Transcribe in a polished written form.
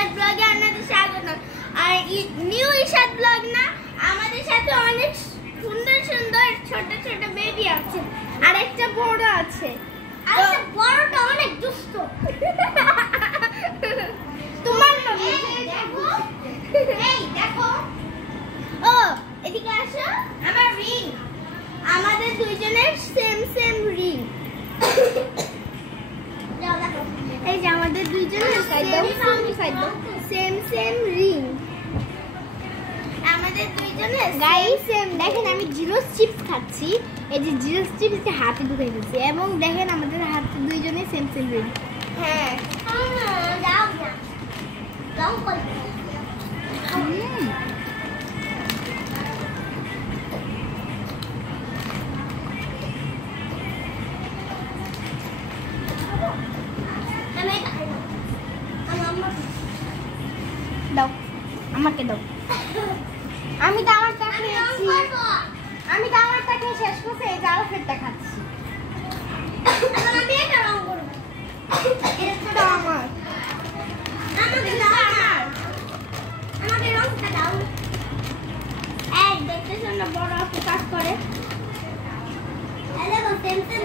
ইশাদ ব্লগে আপনাদের স্বাগত। আর নিউ ইশাদ ব্লগ না, আমাদের সাথে অনেক সুন্দর সুন্দর ছোট ছোট বেবি আছে আর একটা বড় আছে। আর বড়টা অনেক দুষ্ট। তোমার নাম দেখো, এই দেখো, ও এদিকে আসো। আমার রিং, আমাদের দুইজনের সেম সেম রিং। এই যে আমাদের দুইজনের সেম সেম রিং, আমাদের দুইজনের গাইস সেম। দেখেন আমি জিরো চিপস খাচ্ছি, এই যে জিরো চিপস হাতে ঢুকে গেছে এবং দেখেন আমাদের হাতে দুইজনের সেম সেম রিং। হ্যাঁ যাও না যাও কই। দাও আমাকে দাও। আমি তো আমারটা খেয়েছি, আমি তো আমারটা খেয়ে শেষ করছি, এই জাল ফেরটা খাচ্ছি। আমি এটা রং করব, এটা আমার, আমাকে দাও, আমাকে রংটা দাও। এই দেখতে শুনে বড় আপু কাজ করে। আরে সেম সেম